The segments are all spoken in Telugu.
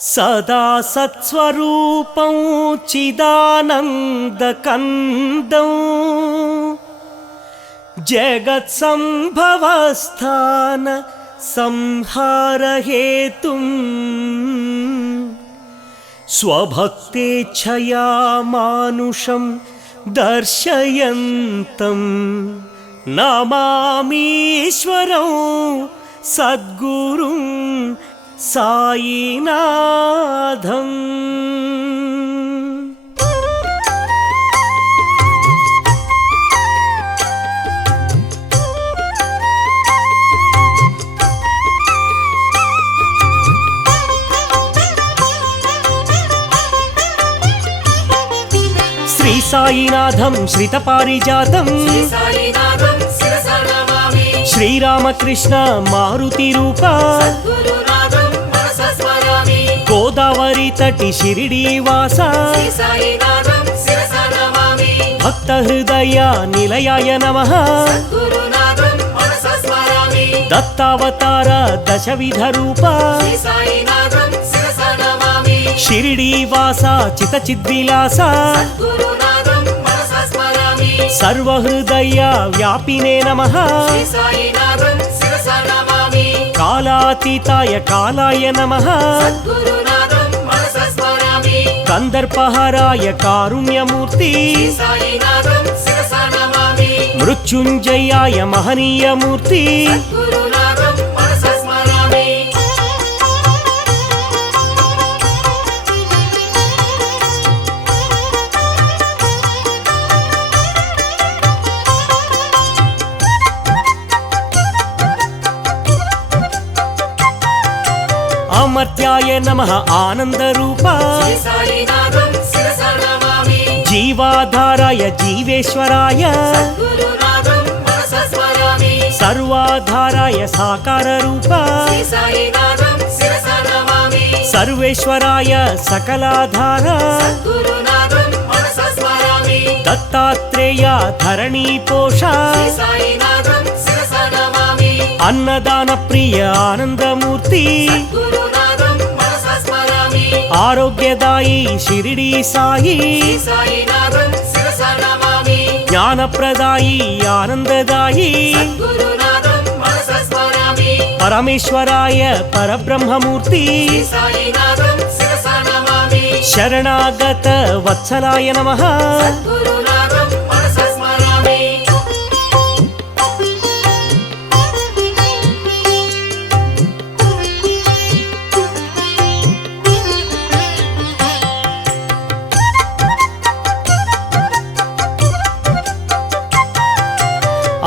సదా సత్స్వరూపం చిదానందకందం జగత్సంభవస్థాన సంహారహేతుం స్వభక్తేచ్ఛయా మానుషం దర్శయంతం నమామీశ్వరం సద్గురుం సాయినాథం. శ్రీ సాయినాథం శ్రితపారిజాతం శ్రీరామకృష్ణ మారుతి రూప గోదావరి తటి షిరిడీ వాస భక్త హృదయ నిలయాయ నమః. దత్తావతార దశవిధ రూప షిరిడీ వాస చిత చిద్విలాస సర్వహృదయ వ్యాపినే నమః. కాలాతీతాయ కాలాయ నమః. కందర్పహరాయ కారుణ్యమూర్తి మృత్యుంజయాయ మహనీయమూర్తి. అమర్త్యాయ నమః ఆనందరూప జీవాధారాయ జీవేశ్వరాయ సర్వాధారాయ సాకార రూప సర్వేశ్వరాయ సకలాధార దత్తాత్రేయ ధరణీ పోష అన్నదాన ప్రియ ఆనందమూర్తి ఆరోగ్యదాయి షిరిడీ సాయి జ్ఞానప్రదాయి ఆనందదాయి పరమేశ్వరాయ పరబ్రహ్మమూర్తి శరణాగత వత్సలాయ నమః.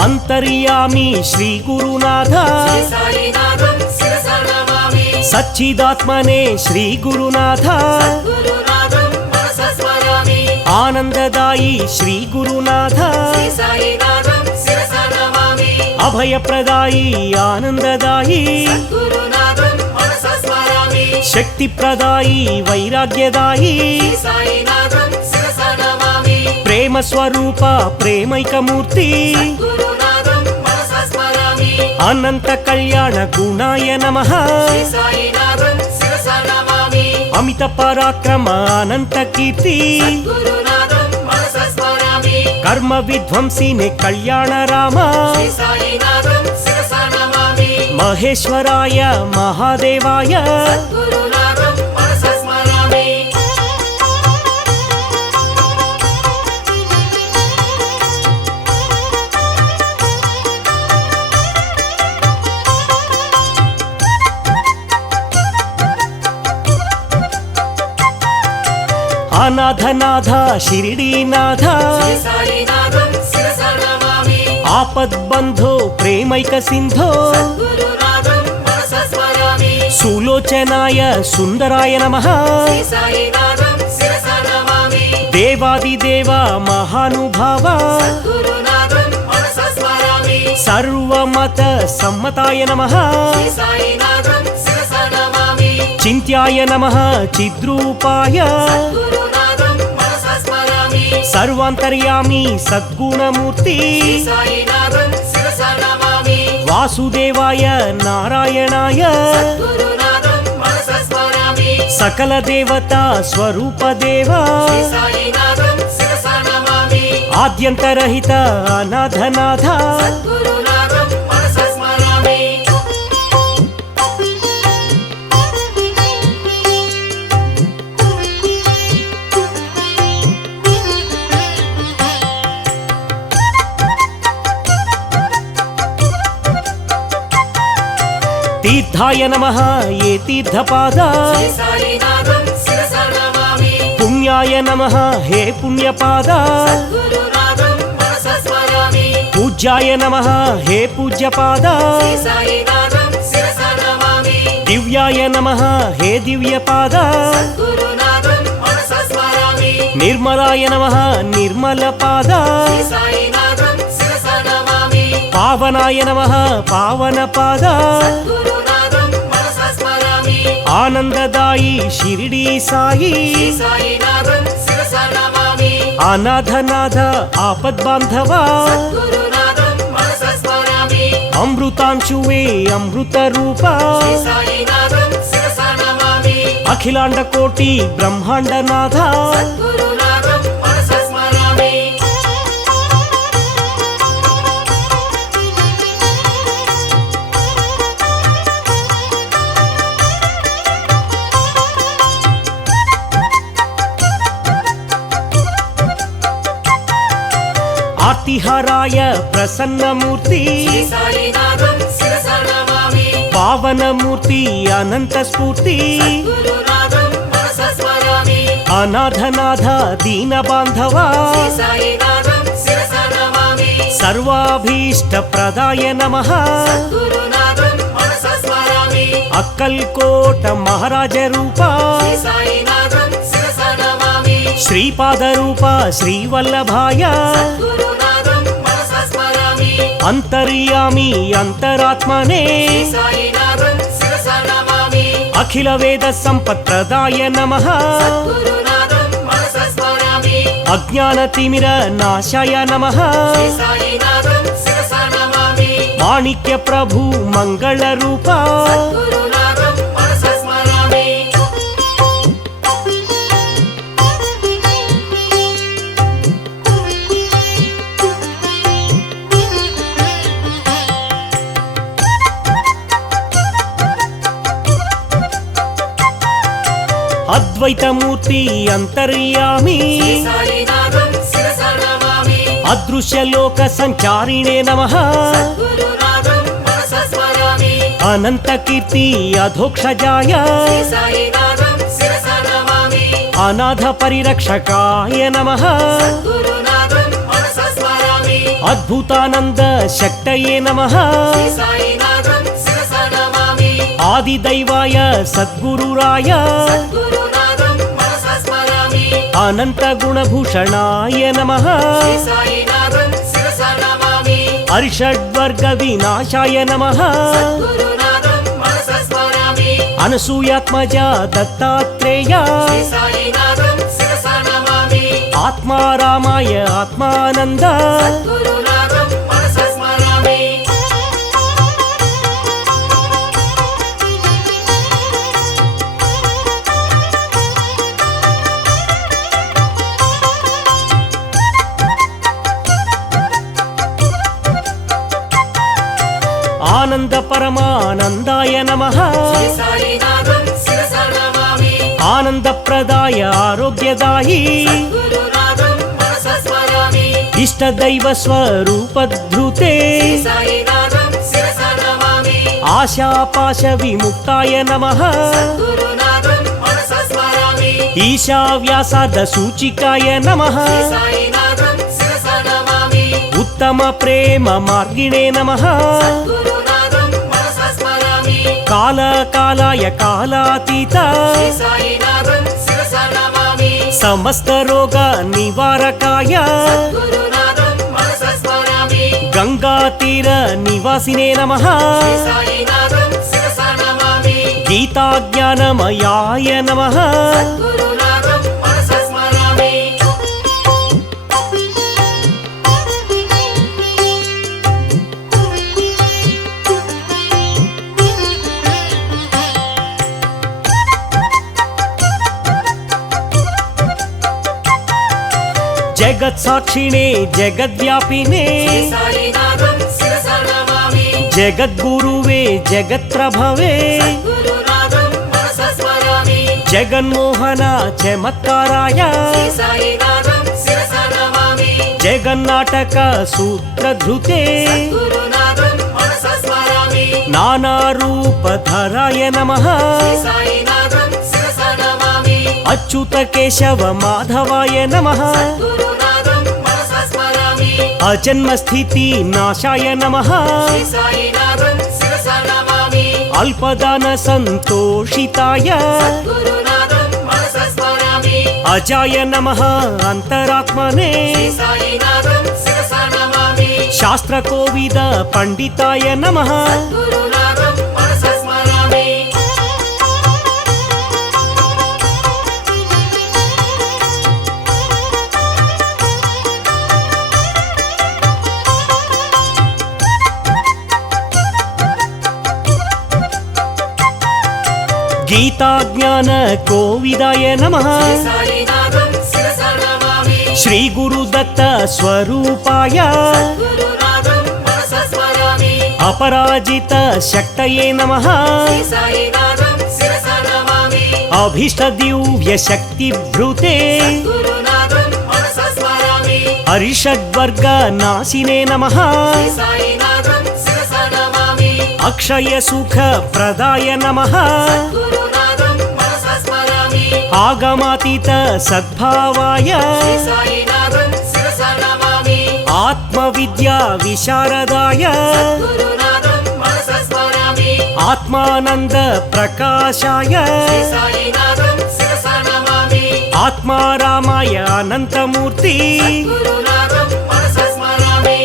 అంతర్యామి శ్రీ గురునాథ సచ్చిదాత్మనే శ్రీ గురునాథ ఆనందదాయి శ్రీ గురునాథ అభయప్రదాయి ఆనందదాయి శక్తిప్రదాయి వైరాగ్యదాయి ప్రేమ స్వరూప ప్రేమైకమూర్తి అనంత కళ్యాణ గుణాయ నమః. అమిత పరాక్రమ అనంత కీర్తి కర్మ విధ్వంసినే కళ్యాణ రామ మహేశ్వరాయ మహాదేవాయ అనాథనాథ షిరిడీనాథ ఆపద్బంధో ప్రేమైక సింధో సులోచనాయ సుందరాయ నమః. దేవాదిదేవ మహానుభావ సర్వమత సమ్మతాయ నమః. చింత్యాయ నమః చిద్రూపాయ సర్వాంతర్యామి సద్గుణమూర్తి వాసుదేవాయ నారాయణాయ సకల దేవతా స్వరూప దేవా శ్రీ సాయినాథం శిరసా నమామి ఆద్యంతరహిత అనాథనాథ సద్గురునాథం మనసా స్మరామి తీర్థాయ నమః ఏ తీర్థపాద శ్రీ సాయినాథం శిరసా నమామి పుణ్యాయ నమః హే పుణ్యపాద సద్గురునాథం మనసా స్మరామి పూజ్యాయ నమః హే పూజ్యపాద శ్రీ సాయినాథం శిరసా నమామి దివ్యాయ నమః హే దివ్యపాద సద్గురునాథం మనసా స్మరామి నిర్మలాయ నమః నిర్మలపాద శ్రీ సాయినాథం శిరసా నమామి పావనాయ నమః పావనపాద సద్గురునాథం మనసా స్మరామి ఆనందదాయి షిరిడి సాయి శ్రీ సాయినాథం శిరసా నమామి అనాథనాథ ఆపద్బాంధవా సద్గురునాథం మనసా స్మరామి అమృతాంశువే అమృత రూప శ్రీ సాయినాథం శిరసా నమామి అఖిలాండ కోటి బ్రహ్మాండనాథ సద్గురునాథం మనసా స్మరామి ఆర్తిహారాయ ప్రసన్నమూర్తి శ్రీ సాయినాథం శిరసా నమామి పావనమూర్తి అనంత స్ఫూర్తి సద్గురునాథం మనసా స్మరామి అనాథనాథ దీన బాంధవా శ్రీ సాయినాథం శిరసా నమామి సర్వాభీష్ట ప్రదాయ నమః సద్గురునాథం మనసా స్మరామి అక్కల్కోట మహారాజ రూప శ్రీ సాయినాథం శిరసా నమామి శ్రీపాద రూప శ్రీవల్లభాయ సద్గురునాథం మనసా స్మరామి అంతర్యామి అంతరాత్మనే శ్రీ సాయినాథం శిరసా నమామి అఖిల వేద సంపత్ప్రదాయ నమః సద్గురునాథం మనసా స్మరామి అజ్ఞాన తిమిర నాశాయ నమః శ్రీ సాయినాథం శిరసా నమామి మాణిక్య ప్రభు మంగళ రూప సద్గురునాథం మనసా స్మరామి అద్వైతమూర్తి అంతర్యామి శ్రీ సాయినాథం శిరసా నమామి అదృశ్యలోక సంచారిణే నమః సద్గురునాథం మనసా స్మరామి అనంత కీర్తి అధోక్షజాయ శ్రీ సాయినాథం శిరసా నమామి అనాథ పరిరక్షకాయ నమః సద్గురునాథం మనసా స్మరామి అద్భుతానంద శక్తయే నమః శ్రీ సాయినాథం శిరసా నమామి ఆదిదైవాయ సద్గురురాయ సద్గురునాథం మనసా స్మరామి అనంత గుణభూషణాయ నమః శ్రీ సాయినాథం శిరసా నమామి అరిషడ్వర్గ వినాశాయ నమః సద్గురునాథం మనసా స్మరామి అనసూయాత్మజ దత్తాత్రేయ శ్రీ సాయినాథం శిరసా నమామి ఆత్మారామాయ ఆత్మానంద సద్గురునాథం మనసా స్మరామి ఆనంద పరమానందాయ నమః శ్రీ సాయినాథం శిరసా నమామి ఆనందప్రదాయ ఆరోగ్యదాయి సద్గురునాథం మనసా స్మరామి ఇష్టదైవ స్వరూపధృతే శ్రీ సాయినాథం శిరసా నమామి ఆశాపాశ విముక్తాయ నమః సద్గురునాథం మనసా స్మరామి ఈశావ్యాసాద సూచికాయ నమః శ్రీ సాయినాథం శిరసా నమామి ఉత్తమ ప్రేమ మార్గిణే నమః సద్గురునాథం మనసా స్మరామి కాలకాలాయ కాలాతీత శ్రీ సాయినాథం శిరసా నమామి సమస్త రోగ నివారకాయ సద్గురునాథం మనసా స్మరామి గంగా తీర నివాసినే నమః శ్రీ సాయినాథం శిరసా నమామి గీతాజ్ఞానమయాయ నమః సద్గురునాథం మనసా స్మరామి జగత్సాక్షిణే జగద్వ్యాపినే శ్రీ సాయినాథం శిరసా నమామి జగద్గురువే జగత్ప్రభవే గురునాథం మనసా స్మరామి జగన్మోహన చమత్కారాయ శ్రీ సాయినాథం శిరసా నమామి జగన్నాటక సూత్రధృతే గురునాథం మనసా స్మరామి నానారూపధరాయ నమః శ్రీ సాయినాథం శిరసా నమామి అచ్యుత కేశవ మాధవాయ నమః గురునాథం మనసా స్మరామి అజన్మస్థితి నాశాయ నమః శ్రీ సాయినాథం శిరసా నమామి అల్పదాన సంతోషితాయ గురునాథం మనసా స్మరామి అజాయ నమః అంతరాత్మనే శ్రీ సాయినాథం శిరసా నమామి శాస్త్రకోవిద పండితాయ నమః గురునాథం మనసా స్మరామి గీతాజ్ఞాన కోవిదాయ నమః సాయినాథం శిరసా నమామి శ్రీ గురుదత్త స్వరూపాయ గురునాథం మనసా స్మరామి అపరాజిత శక్తయే నమః శ్రీ సాయినాథం శిరసా నమామి అభీష్ట దివ్య శక్తి భృతే గురునాథం మనసా స్మరామి హరిషడ్వర్గ నాశినే నమః శ్రీ సాయినాథం శిరసా నమామి అక్షయ సుఖ ప్రదాయ నమః గురునాథం మనసా స్మరామి ఆగమాతీత సద్భావాయ శ్రీ సాయినాథం శిరసా నమామి ఆత్మ విద్యా విశారదాయ గురునాథం మనసా స్మరామి ఆత్మానంద ప్రకాశాయ శ్రీ సాయినాథం శిరసా నమామి ఆత్మారామాయ అనంతమూర్తి గురునాథం మనసా స్మరామి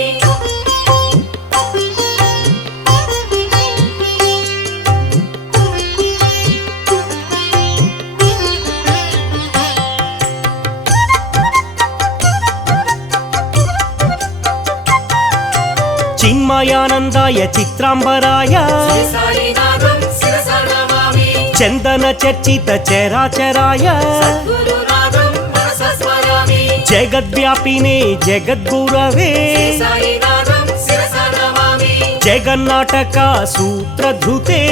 చిన్మయానందాయ చిత్రాంబరాయ శ్రీ సాయినాథం శిరసా నమామి చందన చర్చిత చరాచరాయ గురునాథం మనసా స్మరామి జగద్వ్యాపినే జగద్గురవే శ్రీ సాయినాథం శిరసా నమామి జగన్నాటక సూత్రధృతే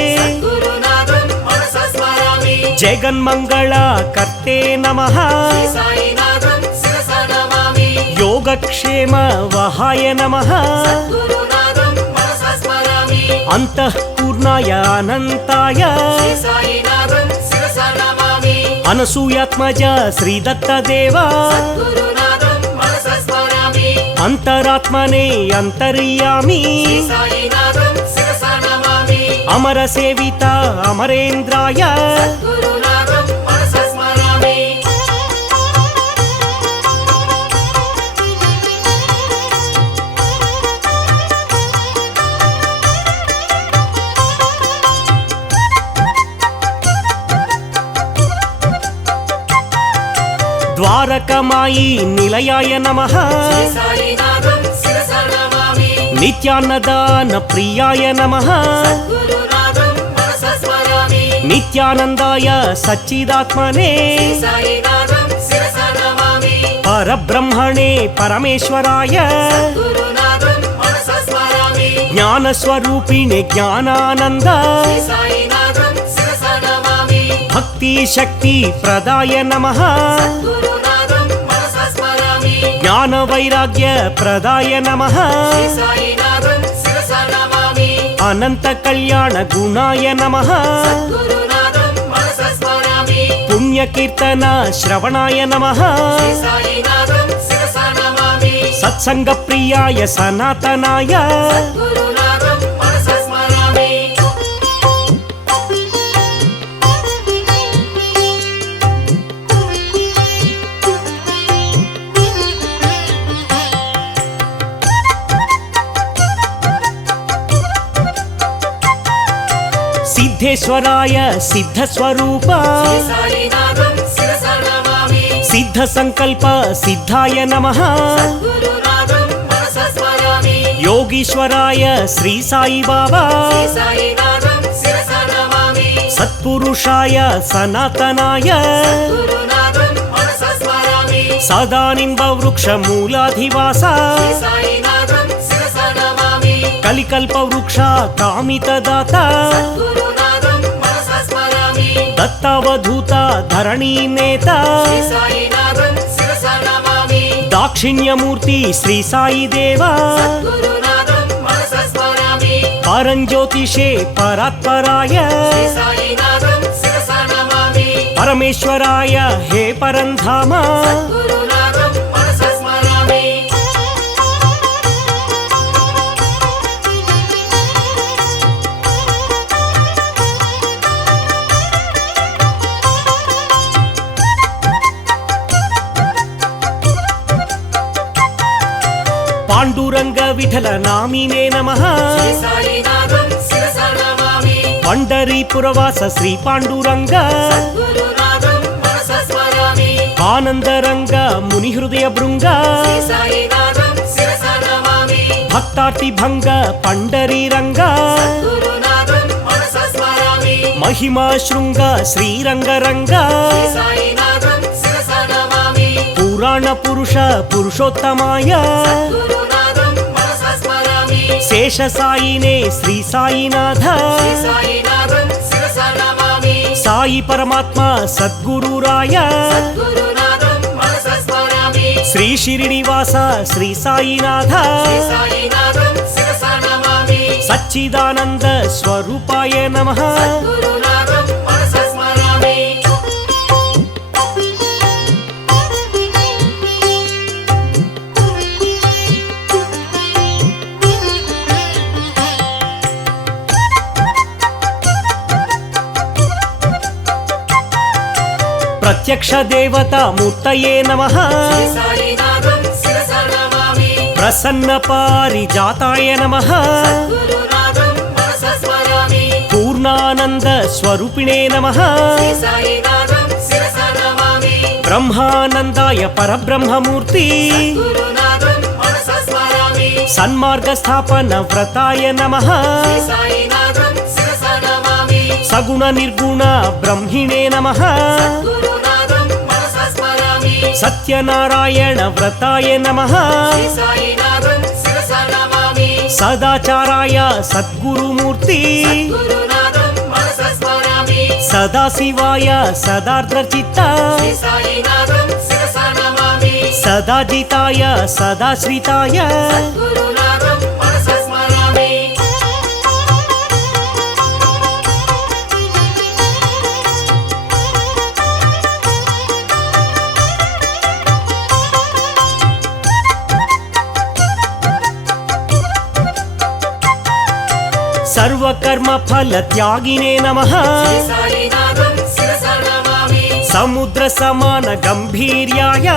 గురునాథం మనసా స్మరామి జగన్మంగళ కర్తే నమః శ్రీ సాయినాథం శిరసా నమామి యోగక్షేమ వహాయ నమః గురునాథం మనసా స్మరామి అంతఃపూర్ణాయ అనంతాయ శ్రీ సాయినాథం శిరసా నమామి అనసూయాత్మజ శ్రీదత్తదేవ గురునాథం మనసా స్మరామి అంతరాత్మనే అంతర్యామి శ్రీ సాయినాథం శిరసా నమామి అమర సేవిత అమరేంద్రాయ గురునాథం మనసా స్మరామి ద్వారకమాయి నిలయాయ నమః శ్రీ సాయినాథం శిరసా నమామి నిత్యాన్నదాన ప్రియాయ నమః గురునాథం మనసా స్మరామి నిత్యానందాయ సచ్చిదాత్మనే శ్రీ సాయినాథం శిరసా నమామి పరబ్రహ్మణే పరమేశ్వరాయ గురునాథం మనసా స్మరామి జ్ఞానస్వరూపిణి జ్ఞానానంద శ్రీ సాయినాథం శిరసా నమామి భక్తి శక్తి ప్రదాయ నమః గురునాథం మనసా స్మరామి జ్ఞాన వైరాగ్య ప్రదాయ నమః శ్రీ సాయినాథం శిరసా నమామి అనంత కళ్యాణ గుణాయ నమః గురునాథం మనసా స్మరామి పుణ్యకీర్తన శ్రవణాయ నమః శ్రీ సాయినాథం శిరసా నమామి సత్సంగ ప్రియాయ సనాతనాయ గురునాథం మనసా స్మరామి సిద్ధేశ్వరాయ సిద్ధస్వరూప శ్రీ సాయినాథం శిరసా నమామి సిద్ధ సంకల్ప సిద్ధాయ నమః గురునాథం మనసా స్మరామి యోగీశ్వరాయ శ్రీ సాయి బాబా శ్రీ సాయినాథం శిరసా నమామి సత్పురుషాయ సనాతనాయ గురునాథం మనసా స్మరామి సదా నింబ వృక్ష మూలాధివాస శ్రీ సాయినాథం శిరస నమామి కలికల్ప వృక్ష కామితదాత గురునాథం మనస స్మరామి దత్తావధూత ధరణీ నేత శ్రీ సాయినాథం శిరస నమామి దాక్షిణ్యమూర్తి శ్రీ సాయి దేవా గురునాథం మనస స్మరామి పరంజ్యోతిషే పరాత్పరాయ శ్రీ సాయినాథం శిరస నమామి పరమేశ్వరాయ హే పరంధామ గురునాథం మనస స్మరామి పాండురంగ విఠల నామినే నమః శ్రీ సాయినాథం శిరస నమామి పండరీపురవాస శ్రీ పాండురంగ గురునాథం మనస స్మరామి ఆనందరంగ ముని హృదయ భృంగ శ్రీ సాయినాథం శిరస నమామి భక్తార్తి భంగ పండరీరంగ గురునాథం మనస స్మరామి మహిమా శృంగ శ్రీరంగరంగ శ్రీ సాయినాథం శిరస నమామి పురాణ పురుష పురుషోత్తమాయ గురునాథం మనస స్మరామి శేష సాయినే శ్రీ సాయినాథ శ్రీ సాయినాథం శిరస నమామి సాయి పరమాత్మ సద్గురురాయ గురునాథం మనస స్మరామి శ్రీ షిరిడివాస శ్రీ సాయినాథ శ్రీ సాయినాథం శిరస నమామి సచ్చిదానంద స్వరూపాయ నమః గురునాథం మనస స్మరామి ప్రత్యక్ష దేవత మూర్తయే నమః శ్రీ సాయినాథం శిరస నమామి ప్రసన్న పారిజాతాయ నమః గురునాథం మనస స్మరామి పూర్ణానంద స్వరూపిణే నమః శ్రీ సాయినాథం శిరస నమామి బ్రహ్మానందాయ పరబ్రహ్మమూర్తి గురునాథం మనస స్మరామి సన్మార్గ స్థాపన వ్రతాయ నమః శ్రీ సాయినాథం శిరస నమామి సగుణ నిర్గుణ బ్రహ్మిణే నమః గురునాథం మనస స్మరామి సత్యనారాయణ వ్రతాయ నమః శ్రీ సాయినాథం శిరస నమామి సదాచారాయ సద్గురుమూర్తి గురునాథం మనస స్మరామి సదాశివాయ సదార్ద్రచిత్త శ్రీ సాయినాథం శిరస నమామి సదాజితాయ సదాశ్రితాయ గురునాథం మనస స్మరామి సర్వకర్మ ఫల త్యాగినే నమః శ్రీ సాయినాథం శిరస నమామి సముద్ర సమాన గంభీర్యాయ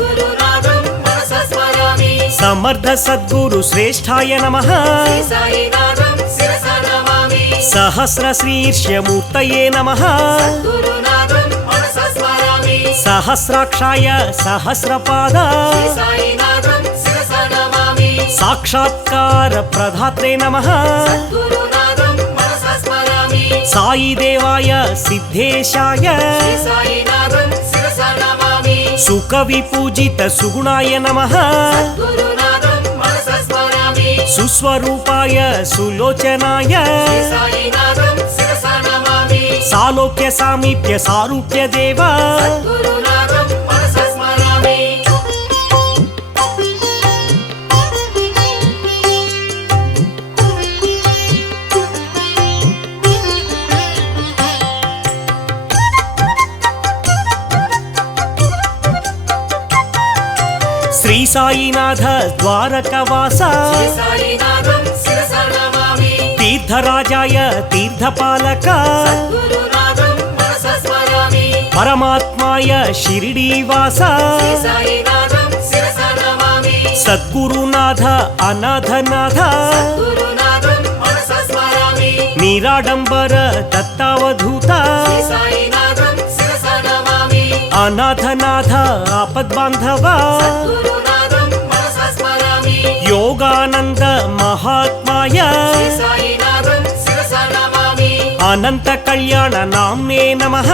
గురునాథం మనస స్మరామి సమర్థ సద్గురు శ్రేష్ఠాయ నమః శ్రీ సాయినాథం శిరస నమామి సహస్ర శీర్ష్యమూర్తయే నమః గురునాథం మనస స్మరామి సహస్రాక్షాయ సహస్రపాద శ్రీ సాయినాథం శిరస నమామి సాక్షాత్కార ప్రధాత్రే నమః గురునాథం మనస స్మరామి సాయి దేవాయ సిద్ధేశాయ శ్రీ సాయినాథం శిరస నమామి సుఖ విపూజిత సుగుణాయ నమః గురునాథం మనస స్మరామి సుస్వరూపాయ సులోచనాయ శ్రీ సాయినాథం శిరస నమామి సాలోక్య సామీప్య సారూప్య దేవా గురునాథం మనస స్మరామి శ్రీ సాయినాథ ద్వారకవాస శ్రీ సాయినాథం శిరస నమామి తీర్థరాజాయ తీర్థపాలక గురునాథం మనస స్మరామి పరమాత్మాయ షిరిడీవాస శ్రీ సాయినాథం శిరస నమామి సద్గురునాథ అనాథనాథ గురునాథం మనస స్మరామి నిరాడంబర దత్తావధూత శ్రీ సాయినాథం శిరస నమామి అనాథనాథ ఆపద్బాంధవ గురునాథం మనస స్మరామి యోగానంద మహాత్మాయ శ్రీ సాయినాథం శిరస నమామి అనంత కళ్యాణ నామ్నే నమః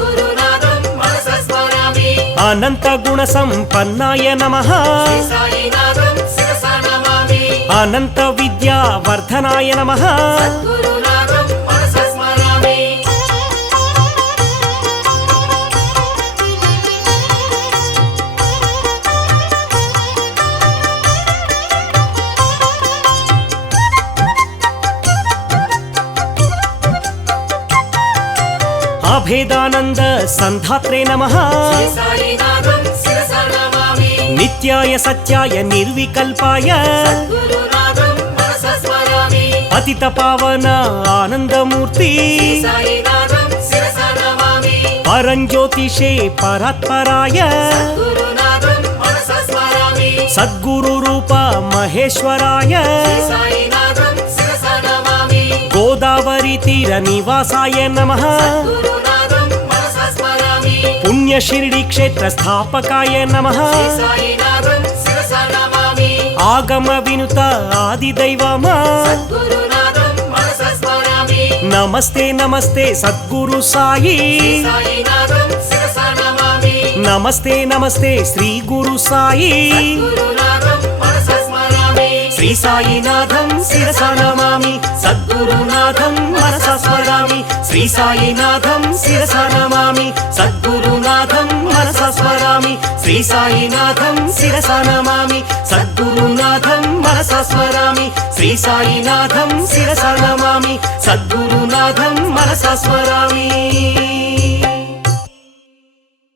గురునాథం మనస స్మరామి అనంత గుణ సంపన్నాయ నమః శ్రీ సాయినాథం శిరసా నమామి అనంత విద్యా వర్ధనాయ నమః సద్గురునాథం మనసా స్మరామి అభేదానంద సంధాత్రే నమః శ్రీ సాయినాథం శిరసా నమామి నిత్యాయ సత్యాయ నిర్వికల్పాయ సద్గురునాథం మనసా స్మరామి అతిత పావన ఆనందమూర్తి శ్రీ సాయినాథం శిరసా నమామి పరంజ్యోతిషే పరాత్పరాయ గురునాథం మనసా స్మరామి సద్గురు రూప మహేశ్వరాయ శ్రీ సాయినాథం శిరసా నమామి గోదావరి తీర నివాసాయ నమః గురునాథం మనసా స్మరామి పుణ్య షిరిడి క్షేత్ర స్థాపకాయ నమః శ్రీ సాయినాథం శిరసా నమామి ఆగమ వినుత ఆది దైవమా గురునాథం మనసా స్మరామి నమస్తే నమస్తే సద్గురు సాయి శ్రీ సాయినాథం శిరసా నమామి నమస్తే నమస్తే శ్రీ గురు సాయి గురునాథం మనసా స్మరామి శ్రీ సాయినాథం శిరసా నమామి సద్గురునాథం మనసా స్మరామి శ్రీ సాయినాథం శిరసా నమామి సద్గురునాథం మనసా స్మరామి శ్రీ సాయినాథం శిరసా నమామి సద్గురునాథం మనసా స్మరామి శ్రీ సాయినాథం శిరసా నమామి సద్గురునాథం మనసా స్మరామి